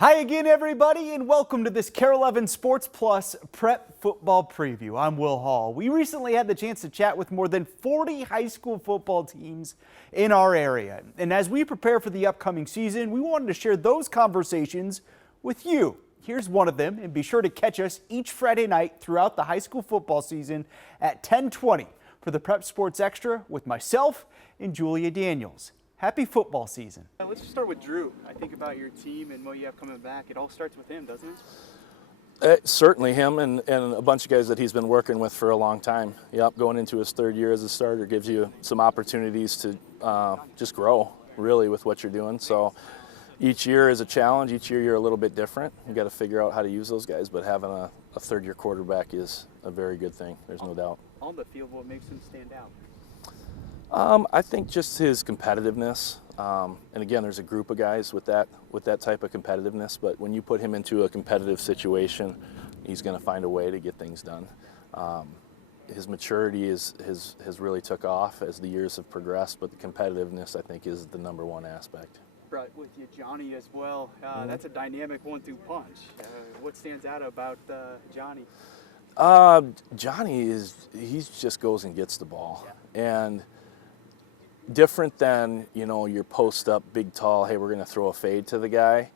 Hi again, everybody, and welcome to this Kare 11 Sports Plus Prep Football Preview. I'm Will Hall. We recently had the chance to chat with more than 40 high school football teams in our area. And as we prepare for the upcoming season, we wanted to share those conversations with you. Here's one of them, and be sure to catch us each Friday night throughout the high school football season at 10:20 for the Prep Sports Extra with myself and Julia Daniels. Happy football season. Let's just start with Drew. I think about your team and what you have coming back. It all starts with him, doesn't it? Certainly him and a bunch of guys that he's been working with for a long time. Yep, going into his third year as a starter gives you some opportunities to just grow, really, with what you're doing. So each year is a challenge. Each year you're a little bit different. You've got to figure out how to use those guys, but having a third-year quarterback is a very good thing. There's no doubt. On the field, what makes him stand out? I think just his competitiveness, and again, there's a group of guys with that type of competitiveness. But when you put him into a competitive situation, he's going to find a way to get things done. His maturity has really took off as the years have progressed, but the competitiveness, I think, is the number one aspect. Brought with you Johnny as well. That's a dynamic 1-2 punch. What stands out about Johnny? Johnny he just goes and gets the ball, and different than, your post up, big, tall, hey, we're going to throw a fade to the guy.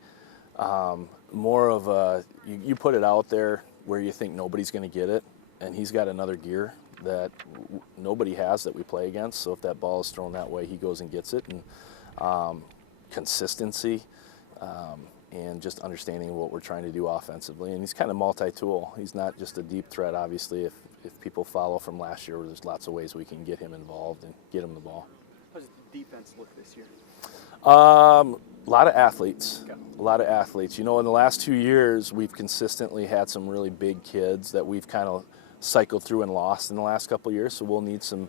More of you put it out there where you think nobody's going to get it, and he's got another gear that nobody has that we play against. So if that ball is thrown that way, he goes and gets it. And consistency and just understanding what we're trying to do offensively. And he's kind of multi-tool. He's not just a deep threat, obviously. If people follow from last year, there's lots of ways we can get him involved and get him the ball. How does the defense look this year? A lot of athletes. Okay. A lot of athletes. In the last 2 years, we've consistently had some really big kids that we've kind of cycled through and lost in the last couple of years. So we'll need some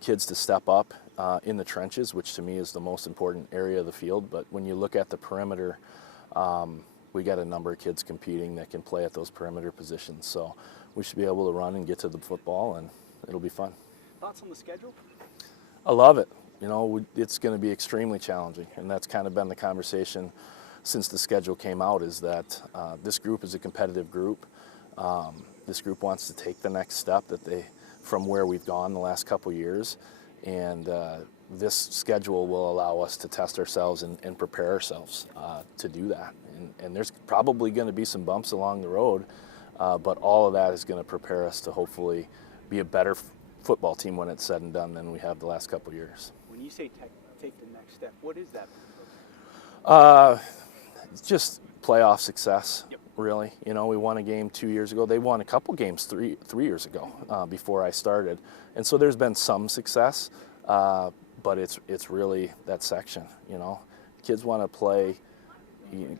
kids to step up in the trenches, which to me is the most important area of the field. But when you look at the perimeter, we got a number of kids competing that can play at those perimeter positions. So we should be able to run and get to the football, and it'll be fun. Thoughts on the schedule? I love it. It's going to be extremely challenging, and that's kind of been the conversation since the schedule came out, is that this group is a competitive group. This group wants to take the next step from where we've gone the last couple years, and this schedule will allow us to test ourselves and prepare ourselves to do that. And there's probably going to be some bumps along the road, but all of that is going to prepare us to hopefully be a better football team when it's said and done than we have the last couple years. When you say take the next step, what is that? It's just playoff success. Yep. Really. We won a game 2 years ago. They won a couple games 3 years ago before I started. And so there's been some success, but it's really that section. Kids want to play.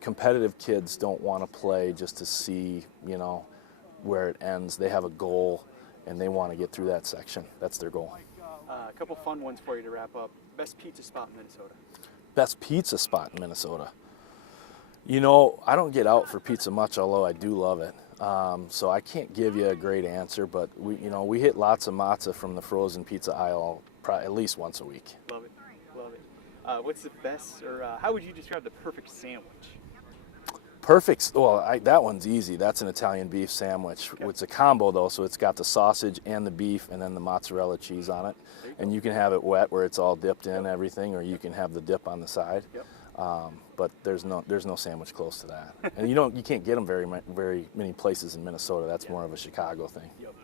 Competitive kids don't want to play just to see, where it ends. They have a goal, and they want to get through that section. That's their goal. A couple fun ones for you to wrap up. Best pizza spot in Minnesota? Best pizza spot in Minnesota? I don't get out for pizza much, although I do love it. So I can't give you a great answer, but we hit lots of matzah from the frozen pizza aisle at least once a week. Love it, love it. What's the best, or how would you describe the perfect sandwich? Perfect. Well, that one's easy. That's an Italian beef sandwich. Okay. It's a combo, though, so it's got the sausage and the beef and then the mozzarella cheese on it. And you can have it wet where it's all dipped in everything, or you can have the dip on the side. Yep. But there's no sandwich close to that. And you can't get them very many places in Minnesota. That's more of a Chicago thing. Yep.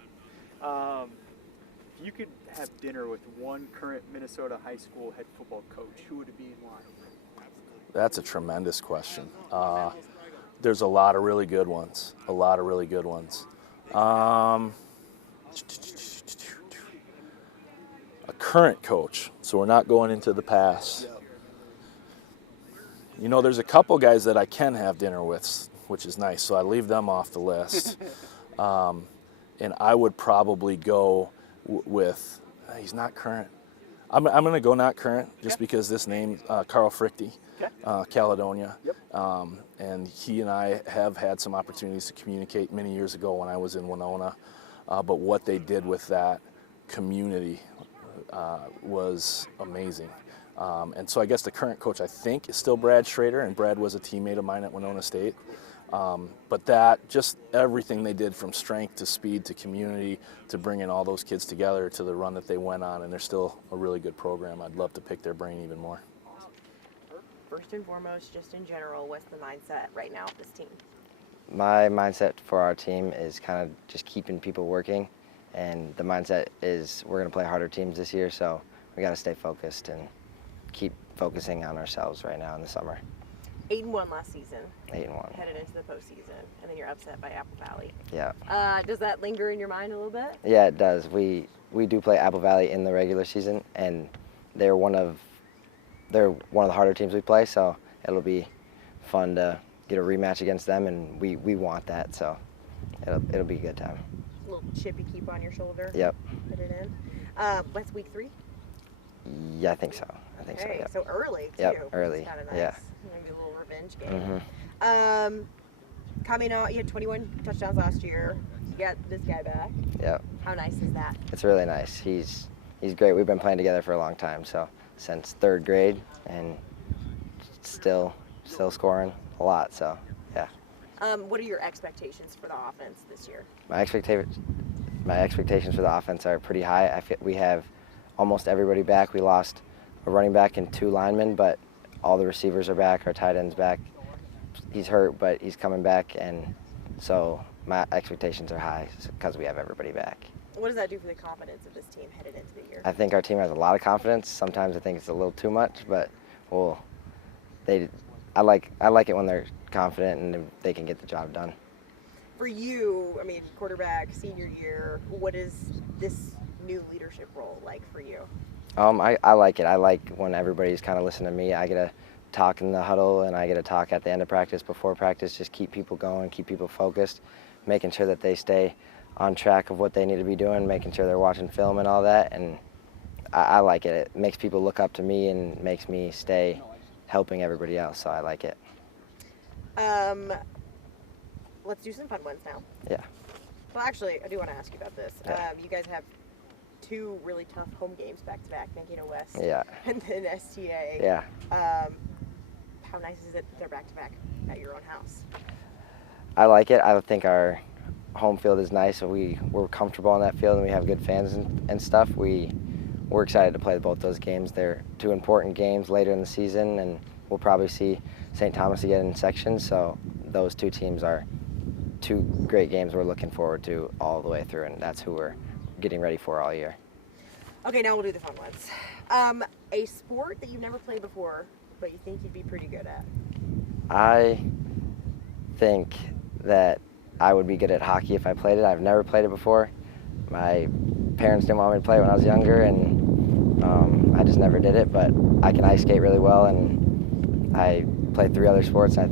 If you could have dinner with one current Minnesota high school head football coach, who would it be and why? That's a tremendous question. There's a lot of really good ones. A current coach, so we're not going into the past. There's a couple guys that I can have dinner with, which is nice, so I leave them off the list. And I would probably go with, he's not current. I'm going to go not current, just because this name, Carl Frichty. Caledonia. Yep. And he and I have had some opportunities to communicate many years ago when I was in Winona. But what they did with that community was amazing. And so I guess the current coach, I think, is still Brad Schrader, and Brad was a teammate of mine at Winona State. But that, just everything they did from strength to speed to community to bringing all those kids together to the run that they went on, and they're still a really good program. I'd love to pick their brain even more. First and foremost, just in general, what's the mindset right now of this team? My mindset for our team is kind of just keeping people working, and the mindset is we're going to play harder teams this year, so we got to stay focused and keep focusing on ourselves right now in the summer. 8-1 last season. 8-1. Headed into the postseason, and then you're upset by Apple Valley. Yeah. Does that linger in your mind a little bit? Yeah, it does. We do play Apple Valley in the regular season, and they're one of the harder teams we play, so it'll be fun to get a rematch against them, and we want that, so it'll be a good time. A little chippy keep on your shoulder. Yep. Put it in. What's week 3? Yeah, I think so. Okay, Yep. so early too. Yep, early. Kind of nice. Yeah. Maybe a little revenge game. Coming out, you had 21 touchdowns last year. You got this guy back. Yep. How nice is that? It's really nice. He's great. We've been playing together for a long time, so since 3rd grade, and still scoring a lot. So yeah. What are your expectations for the offense this year? My expectations for the offense are pretty high. I feel we have almost everybody back. We lost a running back and 2 linemen, but all the receivers are back. Our tight end's back. He's hurt, but he's coming back, and so my expectations are high because we have everybody back. What does that do for the confidence of this team headed into the year? I think our team has a lot of confidence. Sometimes I think it's a little too much, but I like it when they're confident and they can get the job done. For you, I mean, quarterback, senior year, what is this new leadership role like for you? I like it. I like when everybody's kind of listening to me. I get to talk in the huddle, and I get to talk at the end of practice, before practice, just keep people going, keep people focused, making sure that they stay on track of what they need to be doing, making sure they're watching film and all that. And I like it. It makes people look up to me and makes me stay helping everybody else, so I like it. Let's do some fun ones now. Yeah. Well, actually, I do want to ask you about this. Yeah. You guys have 2 really tough home games back to back, Mankato West Yeah. and then STA. Yeah. How nice is it that they're back to back at your own house? I like it. I think our home field is nice. We're comfortable on that field, and we have good fans and stuff. We're excited to play both those games. They're 2 important games later in the season, and we'll probably see St. Thomas again in sections. So those 2 teams are 2 great games we're looking forward to all the way through, and that's who we're getting ready for all year. Okay, now we'll do the fun ones. A sport that you've never played before, but you think you'd be pretty good at. I think that I would be good at hockey if I played it. I've never played it before. My parents didn't want me to play it when I was younger, and I just never did it. But I can ice skate really well, and I played 3 other sports. I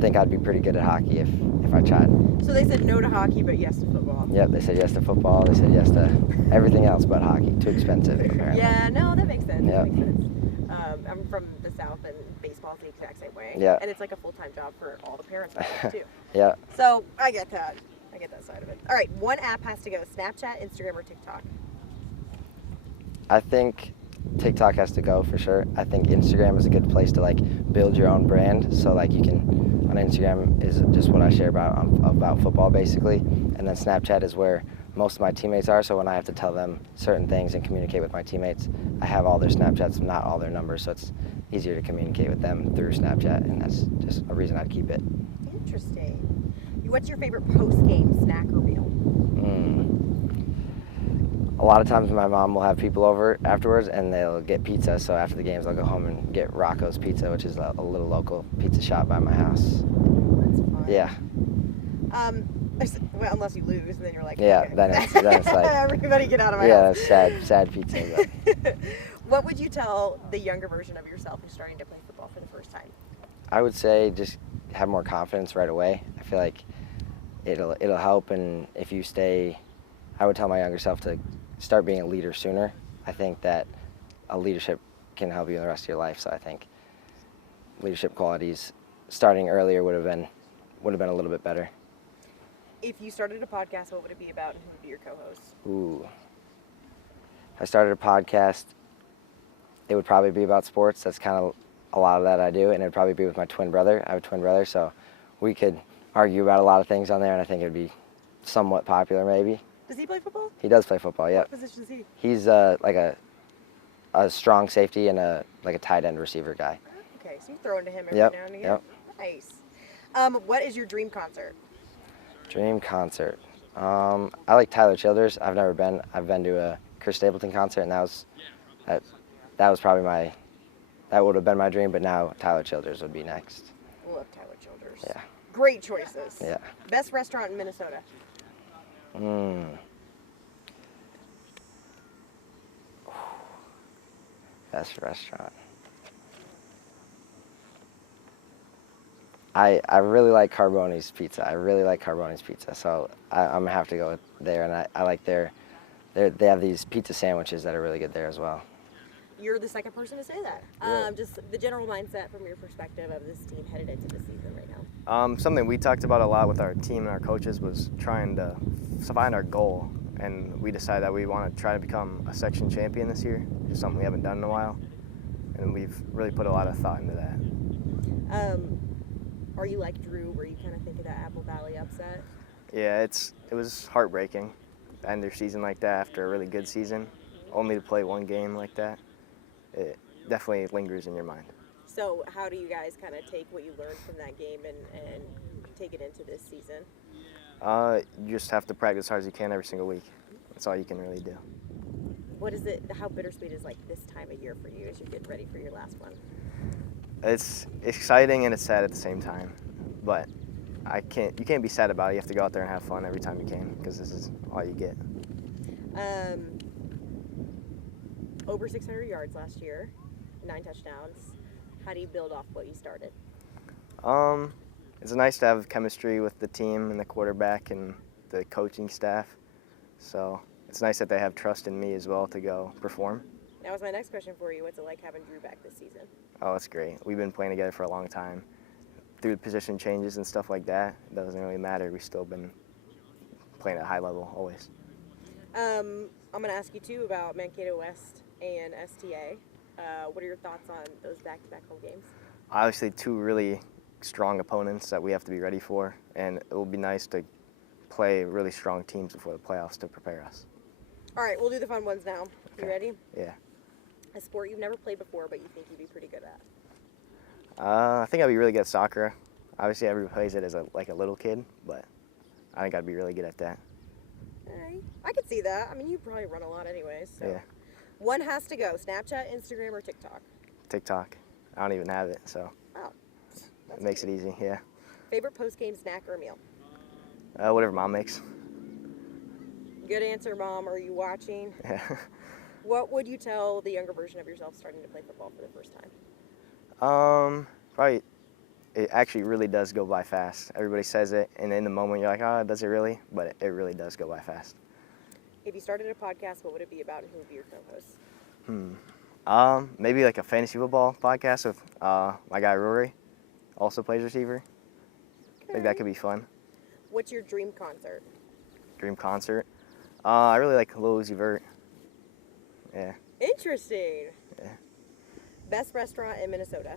think I'd be pretty good at hockey if I tried. So they said no to hockey, but yes to football. Yep, they said yes to football. They said yes to everything else but hockey. Too expensive, apparently. Yeah, no, that makes sense. Yep. That makes sense. I'm from the South, and baseball's the exact same way. Yeah. And it's like a full-time job for all the parents out there, too. Yeah. So I get that. I get that side of it. All right, one app has to go: Snapchat, Instagram, or TikTok. I think TikTok has to go for sure. I think Instagram is a good place to build your own brand. So you can, on Instagram is just what I share about football basically, and then Snapchat is where most of my teammates are. So when I have to tell them certain things and communicate with my teammates, I have all their Snapchats, not all their numbers. So it's easier to communicate with them through Snapchat, and that's just a reason I'd keep it. Interesting. What's your favorite post-game snack or meal? A lot of times my mom will have people over afterwards, and they'll get pizza. So after the games, I'll go home and get Rocco's Pizza, which is a little local pizza shop by my house. That's fun. Yeah. Well, unless you lose, and then you're like, Yeah, okay. then it's like, everybody get out of my yeah, house. that's sad pizza. But What would you tell the younger version of yourself who's starting to play football for the first time? I would say just have more confidence right away. I feel like it'll help, and if you stay, I would tell my younger self to start being a leader sooner. I think that a leadership can help you in the rest of your life. So I think leadership qualities starting earlier would have been a little bit better. If you started a podcast, what would it be about, and who would be your co-host? Ooh. I started a podcast. it would probably be about sports. That's kind of a lot of that I do, and it'd probably be with my twin brother. I have a twin brother, so we could argue about a lot of things on there, and I think it'd be somewhat popular maybe. Does he play football? He does play football, yeah. What position is he? He's like a strong safety and like a tight end receiver guy. Okay, so you throw into him every Yep, now and again. yep. Nice. What is your dream concert? Dream concert. I like Tyler Childers. I've never been. I've been to a Chris Stapleton concert, and that was probably that would have been my dream. But now Tyler Childers would be next. Love Tyler Childers. Yeah. Great choices. Yeah. Best restaurant in Minnesota? Best restaurant. I really like Carboni's pizza. I really like Carboni's pizza, so I'm gonna have to go there. And I like they have these pizza sandwiches that are really good there as well. You're the second person to say that. Yeah. Just the general mindset from your perspective of this team headed into the season right now. Something we talked about a lot with our team and our coaches was trying to find our goal, and we decided that we want to try to become a section champion this year, which is something we haven't done in a while, and we've really put a lot of thought into that. Are you like Drew, where you kind of think of that Apple Valley upset? Yeah, it was heartbreaking to end their season like that after a really good season, only to play one game like that. It definitely lingers in your mind. So how do you guys kind of take what you learned from that game and take it into this season? You just have to practice as hard as you can every single week. That's all you can really do. What is it? How bittersweet is like this time of year for you as you get ready for your last one? It's exciting and it's sad at the same time, but you can't be sad about it. You have to go out there and have fun every time you can, because this is all you get. Over 600 yards last year, 9 touchdowns. How do you build off what you started? It's nice to have chemistry with the team and the quarterback and the coaching staff. So it's nice that they have trust in me as well to go perform. That was my next question for you. What's it like having Drew back this season? Oh, it's great. We've been playing together for a long time. Through the position changes and stuff like that, it doesn't really matter. We've still been playing at a high level always. I'm going to ask you too about Mankato West and STA. What are your thoughts on those back-to-back home games? Obviously, two really strong opponents that we have to be ready for, and it will be nice to play really strong teams before the playoffs to prepare us. All right, we'll do the fun ones now. You Okay. ready? Yeah. A sport you've never played before, but you think you'd be pretty good at. I think I'd be really good at soccer. Obviously, everybody plays it as a little kid, but I think I'd be really good at that. All right, I could see that. I mean, you probably run a lot anyways. So. Yeah. One has to go: Snapchat, Instagram, or TikTok. TikTok. I don't even have it, so Wow, it makes it easy. Yeah. Favorite post-game snack or meal? Whatever mom makes. Good answer, Mom. Are you watching? Yeah. What would you tell the younger version of yourself starting to play football for the first time? Probably. It actually really does go by fast. Everybody says it, and in the moment you're like, oh, does it really? But it really does go by fast. If you started a podcast, what would it be about, and who would be your co-host? Maybe like a fantasy football podcast with my guy Rory, also plays receiver. I think that could be fun. What's your dream concert? Dream concert. I really like Lil Uzi Vert. Yeah. Interesting. Yeah. Best restaurant in Minnesota?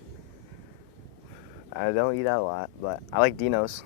I don't eat out a lot, but I like Dino's.